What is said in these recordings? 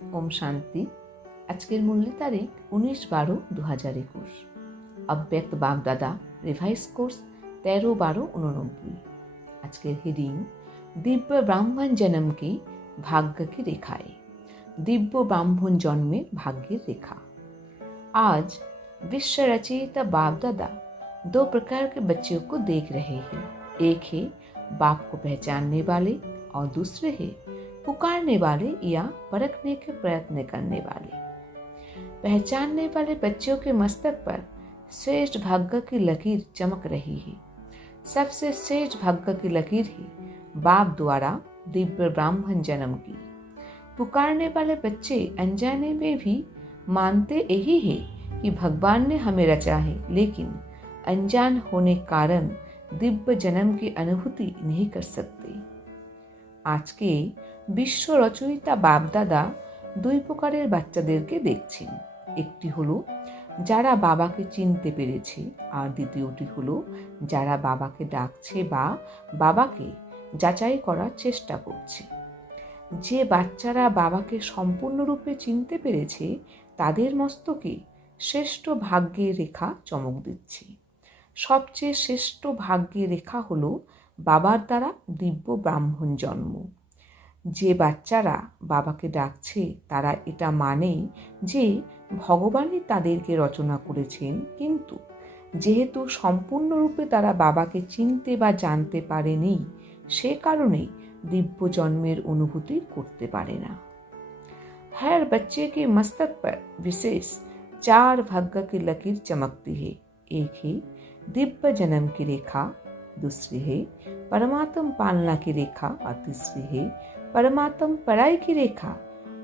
ओम शांति। আজকের মূল্য তারিখ 19/12/2021। अव्यक्त बाप दादा रिवाइज कोर्स 13/12/89। আজকের হেডিং দিব্য ব্রাহ্মণ জন্ম की भाग्य की रेखाएं। दिव्य ब्राह्मण जन्मे भाग्य रेखा। आज विश्व रचयिता बाप दादा दो प्रकार के बच्चों को देख रहे हैं। एक है बाप को पहचानने वाले और दूसरे है पुकारने वाले या परखने के प्रयत्न करने वाले। पहचानने वाले बच्चों के मस्तक पर श्रेष्ठ भाग्य की लकीर चमक रही है। सबसे श्रेष्ठ भाग्य की लकीर है बाप द्वारा दिव्य ब्राह्मण जन्म की। पुकारने वाले बच्चे अनजाने में भी मानते यही है कि भगवान ने हमें रचा है, लेकिन अनजान होने कारण दिव्य जन्म की अनुभूति नहीं कर सकते। आज के বিশ্ব রচয়িতা বাপদাদা দুই প্রকারের বাচ্চাদেরকে দেখছেন। একটি হলো যারা বাবাকে চিনতে পেরেছে, আর দ্বিতীয়টি হলো যারা বাবাকে ডাকছে বা বাবাকে যাচাই করার চেষ্টা করছে। যে বাচ্চারা বাবাকে সম্পূর্ণরূপে চিনতে পেরেছে তাদের মস্তকে শ্রেষ্ঠ ভাগ্যের রেখা চমক দিচ্ছে। সবচেয়ে শ্রেষ্ঠ ভাগ্যের রেখা হলো বাবার দ্বারা দিব্য ব্রাহ্মণ জন্ম। যে বাচ্চারা বাবাকে ডাকছে তারা এটা মানে যে ভগবানই তাদেরকে রচনা করেছেন, কিন্তু যেহেতু সম্পূর্ণরূপে তারা বাবাকে চিনতে বা জানতে পারেনি, সে কারণে दिव्य जन्मेर अनुभूति करते पारे ना। हर बच्चे के मस्तक पर विशेष 4 भाग्य की लकीर चमकती है। एक है दिव्य जन्म की रेखा, दूसरी है परमात्म पालना की रेखा, और तीसरी है परमात्म पराई की रेखा,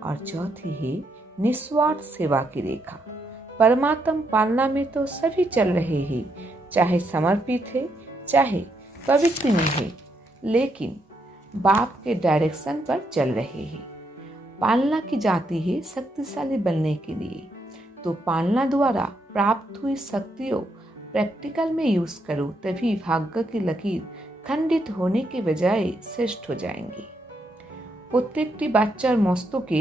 और चौथी है निस्वार्थ सेवा की रेखा। परमात्म पालना में तो सभी चल रहे हैं, चाहे समर्पित है चाहे पवित्र में है, लेकिन बाप के डायरेक्शन पर चल रहे हैं। पालना की जाती है शक्तिशाली बनने के लिए, तो पालना द्वारा प्राप्त हुई शक्तियों प्रैक्टिकल में यूज करो, तभी भाग्य की लकीर खंडित होने के बजाय श्रेष्ठ हो जाएंगे। প্রত্যেকটি বাচ্চার মস্তকে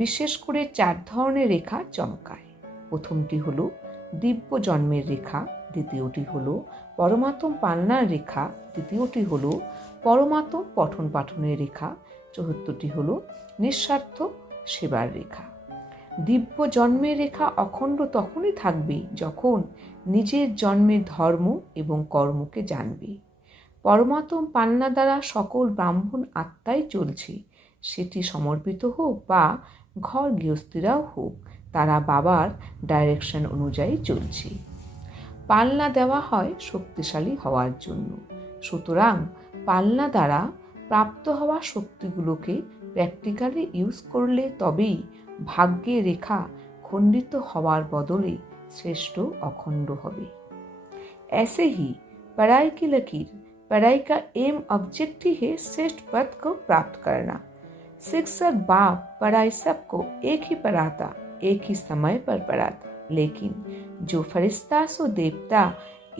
বিশেষ করে 4 ধরনের রেখা চমকায়। প্রথমটি হলো দিব্য জন্মের রেখা, দ্বিতীয়টি হলো পরমাত্ম পালনার রেখা, তৃতীয়টি হলো পরমাত্ম পঠন পাঠনের রেখা, চতুর্থটি হলো নিঃস্বার্থ সেবার রেখা। দিব্য জন্মের রেখা অখণ্ড তখনই থাকবে যখন নিজের জন্মের ধর্ম এবং কর্মকে জানবে। পরমাত্ম পালনা দ্বারা সকল ব্রাহ্মণ আত্মাই চলছে, সেটি সমর্পিত হোক বা ঘর গৃহস্থীরাও হোক, তারা বাবার ডাইরেকশন অনুযায়ী চলছে। পালনা দেওয়া হয় শক্তিশালী হওয়ার জন্য, সুতরাং পালনা দ্বারা প্রাপ্ত হওয়া শক্তিগুলোকে প্র্যাকটিক্যালি ইউজ করলে তবেই ভাগ্যের রেখা খণ্ডিত হওয়ার বদলে শ্রেষ্ঠ অখণ্ড হবে। ऐसे ही पढ़ाई की लकीर, पढ़ाई का एम ऑब्जेक्ट ही है श्रेष्ठ पद को प्राप्त करना। शिक्षक बाप पढ़ाई सबको एक ही पढ़ाता, एक ही समय पर पढ़ाता, लेकिन जो फरिश्ता सो देवता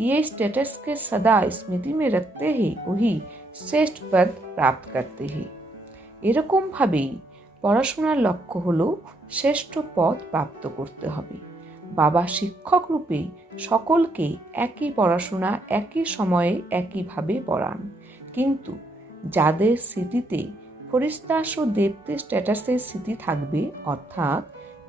ये स्टेटस के सदा स्मृति में रखते हैं वही শ্রেষ্ঠ পদ প্রাপ্ত করতে हैं। এরকম ভাবেই পড়াশোনার লক্ষ্য হলো শ্রেষ্ঠ পদ প্রাপ্ত করতে হবে। বাবা শিক্ষক রূপে সকলকে একই পড়াশোনা একই সময়ে একইভাবে পড়ান, কিন্তু যাদের স্মৃতিতে ফরিস্তাস ও দেবতে স্ট্যাটাসের স্মৃতি থাকবে, অর্থাৎ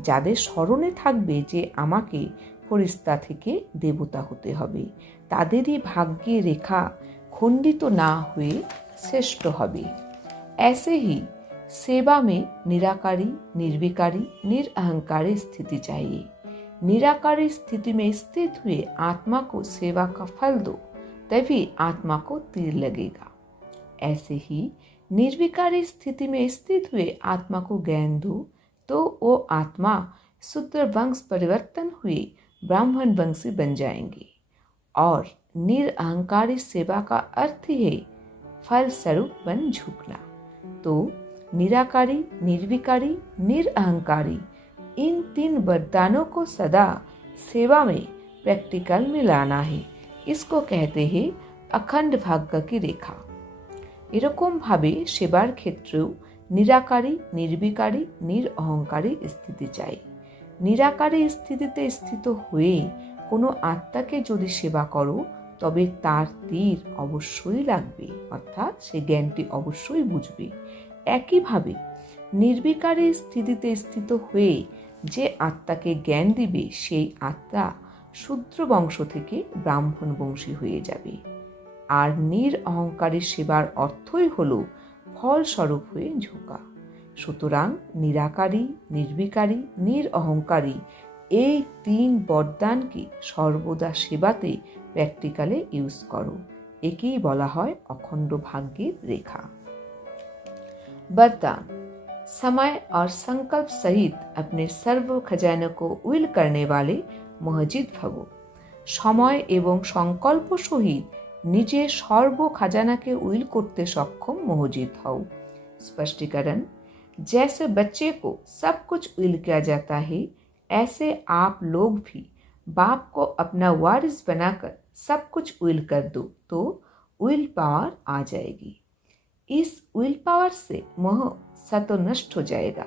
যাদের স্মরণে থাকবে যে আমাকে ফরিস্তা থেকে দেবতা হতে হবে, তাদেরই ভাগ্যে রেখা खंडित ना हुए श्रेष्ठ हबे। ऐसे ही सेवा में निराकारी, निर्विकारी, निरअहंकारी स्थिति चाहिए। निराकारी स्थिति में स्थित हुए आत्मा को सेवा का फल दो, तभी आत्मा को तीर लगेगा। ऐसे ही निर्विकारी स्थिति में स्थित हुए आत्मा को ज्ञान दो, तो वो आत्मा शूद्र वंश परिवर्तन हुए ब्राह्मण वंशी बन जाएंगे। और निरअहंकारी सेवा का अर्थ ही है फल स्वरूप बन झुकना। तो निराकारी, निर्विकारी, निरअहंकारी इन 3 वरदानों को सदा सेवा में प्रैक्टिकल में लाना है। इसको कहते हैं अखंड भाग्य की रेखा। এরকম ভাবে সেবার ক্ষেত্রেও নিরাকারী, নির্বিকারী, নিরঅহংকারী স্থিতি চাই। নিরাকারী স্থিতিতে স্থিত হয়ে কোনো আত্মাকে যদি সেবা করো তবে তার তীর অবশ্যই লাগবে, অর্থাৎ সে জ্ঞানটি অবশ্যই বুঝবে। একইভাবে নির্বিকারী স্থিতিতে স্থিত হয়ে যে আত্মাকে জ্ঞান দিবে সেই আত্মা শূদ্র বংশ থেকে ব্রাহ্মণ বংশী হয়ে যাবে। আর নিরঅহংকারী সেবার অর্থই হল ফলস্বরূপ হয়ে ঝোঁকা। সুতরাং নিরাকারী, নির্বিকারী, নিরঅহংকারী এই 3 বরদানকে সর্বদা সেবাতে প্র্যাকটিক্যালে ইউজ করো। একেই বলা হয় অখণ্ড ভাগ্যের রেখা। वरदान: समय और संकल्प सहित अपने सर्व खजाने को उइल करने वाले मोहजिद भवो। সময় এবং সংকল্প সহিত নিজের সর্ব খাজানাকে উইল করতে সক্ষম मोहजिद হও। स्पष्टीकरण: जैसे बच्चे को सब कुछ उइल किया जाता है, ऐसे आप लोग भी बाप को अपना वारिस बनाकर सब कुछ उइल कर दो तो उइल पावर आ जाएगी। इस उइल पावर से मोह सतो नष्ट हो जाएगा।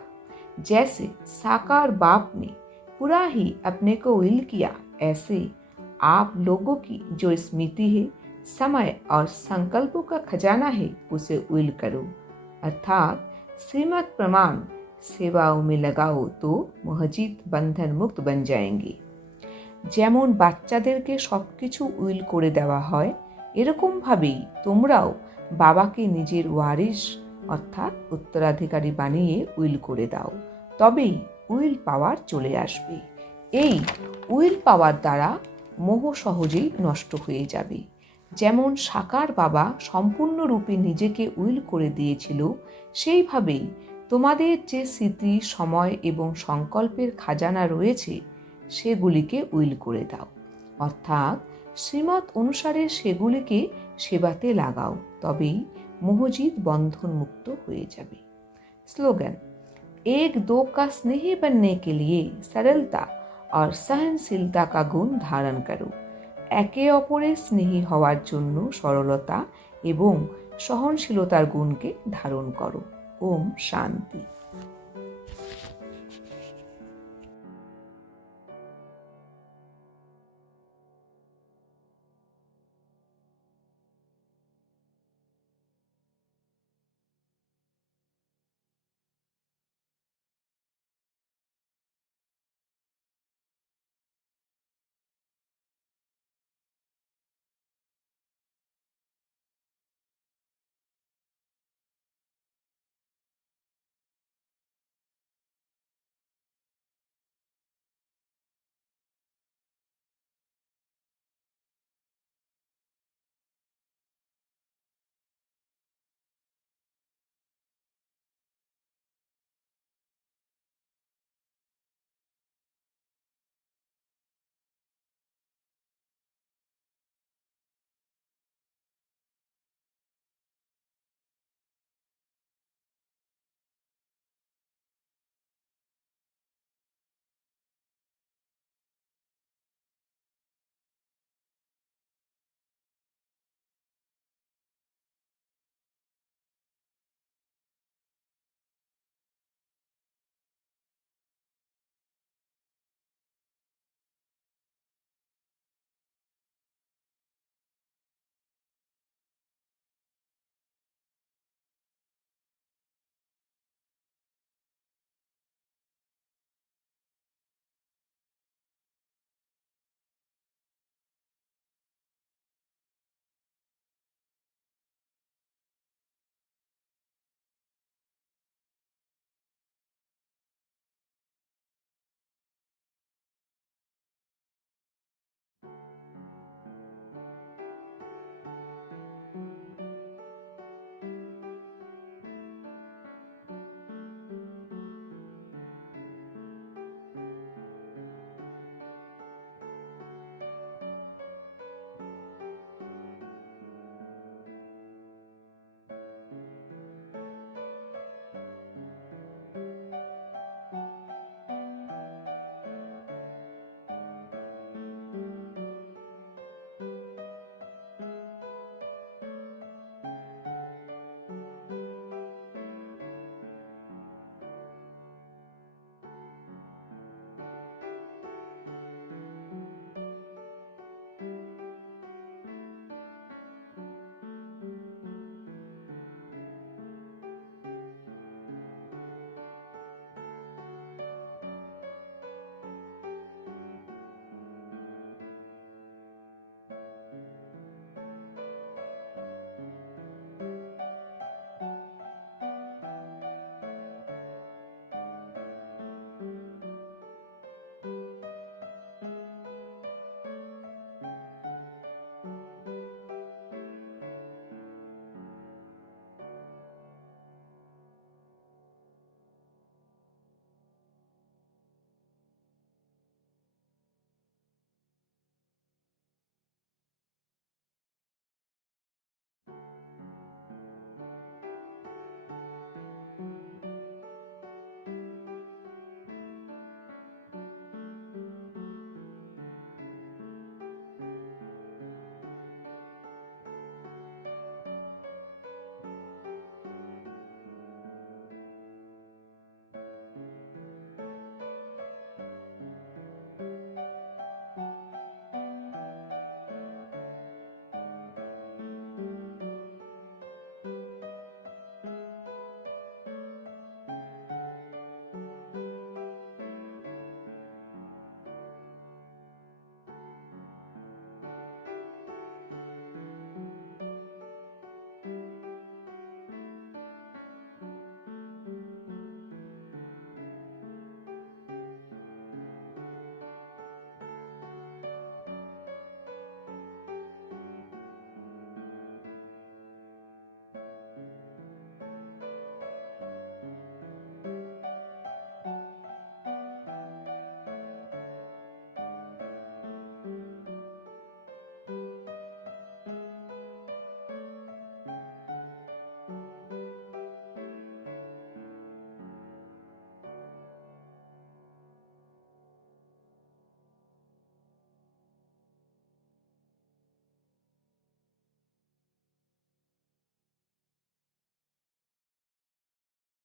जैसे साकार बाप ने पूरा ही अपने को उइल किया, ऐसे आप लोगों की जो स्मृति है, समय और संकल्पों का खजाना है, उसे उइल करो। अर्थात श्रीमत प्रमाण सेवाओं में लगाओ तो मोहजिद बंधन मुक्त बन जाएंगे। যেমন বাচ্চাদেরকে সবকিছু উইল করে দেওয়া হয়, এরকম ভাবেই তোমরাও বাবাকে নিজের ওয়ারিশ অর্থাৎ উত্তরাধিকারী বানিয়ে উইল করে দাও, তবেই উইল পাওয়ার চলে আসবে। এই উইল পাওয়ার দ্বারা মোহ সহজেই নষ্ট হয়ে যাবে। যেমন সাকার বাবা সম্পূর্ণরূপে নিজেকে উইল করে দিয়েছিল, সেইভাবেই তোমাদের যে স্মৃতি, সময় এবং সংকল্পের খাজানা রয়েছে সেগুলিকে উইল করে দাও, অর্থাৎ শ্রীমত অনুসারে সেগুলিকে সেবাতে লাগাও, তবেই मोहजिद बंधन मुक्त हुए जाबे। स्लोगन: एक दो का स्नेही बनने के लिए सरलता और सहनशीलता का गुण धारण करो। एके अपरे स्नेही हওয়ার জন্য সরলতা এবং সহনশীলতার গুণকে ধারণ করো। ओम शांति।